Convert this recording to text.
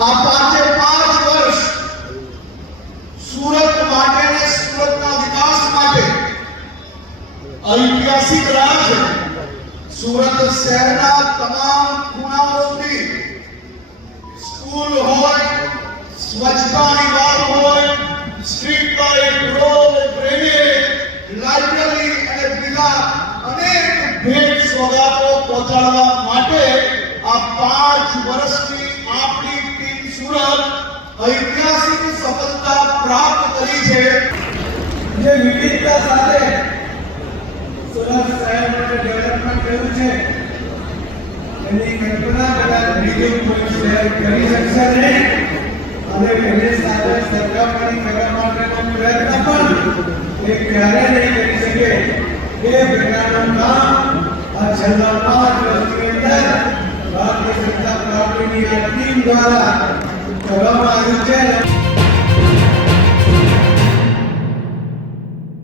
આ 5 વર્ષ સુરત માટે અને સુરતના વિકાસ માટે ઐતિહાસિક રાહ છે। સુરત શહેરના તમામ ખૂણાઓ સુધી સ્કૂલ હોય, સ્વચ્છતાની વાત હોય, street light, road, drainage, library અને બીજા અનેક ભેટ સોગાદો પહોંચાડવા માટે આ 5 વર્ષની આપણી ટીમ સુરત ઐતિહાસિક સફળતા પ્રાપ્ત કરી છે। જે વિવિધતા સાથે સુરત શહેરનું ડેવલપમેન્ટ કર્યું છે એની કલ્પના કદાચ બીજું કોઈ શહેર કરી શકશે નહીં અને એની સાથે સરકારની કરવા માટેનો પ્રયત્ન પણ એ ક્યારે નહીં કરી શકે। એ પ્રકારનું કામ આ છેલ્લા 5 વર્ષની અંદર ભારતીય જનતા પાર્ટીની આ ટીમ દ્વારા કરવામાં આવ્યું છે।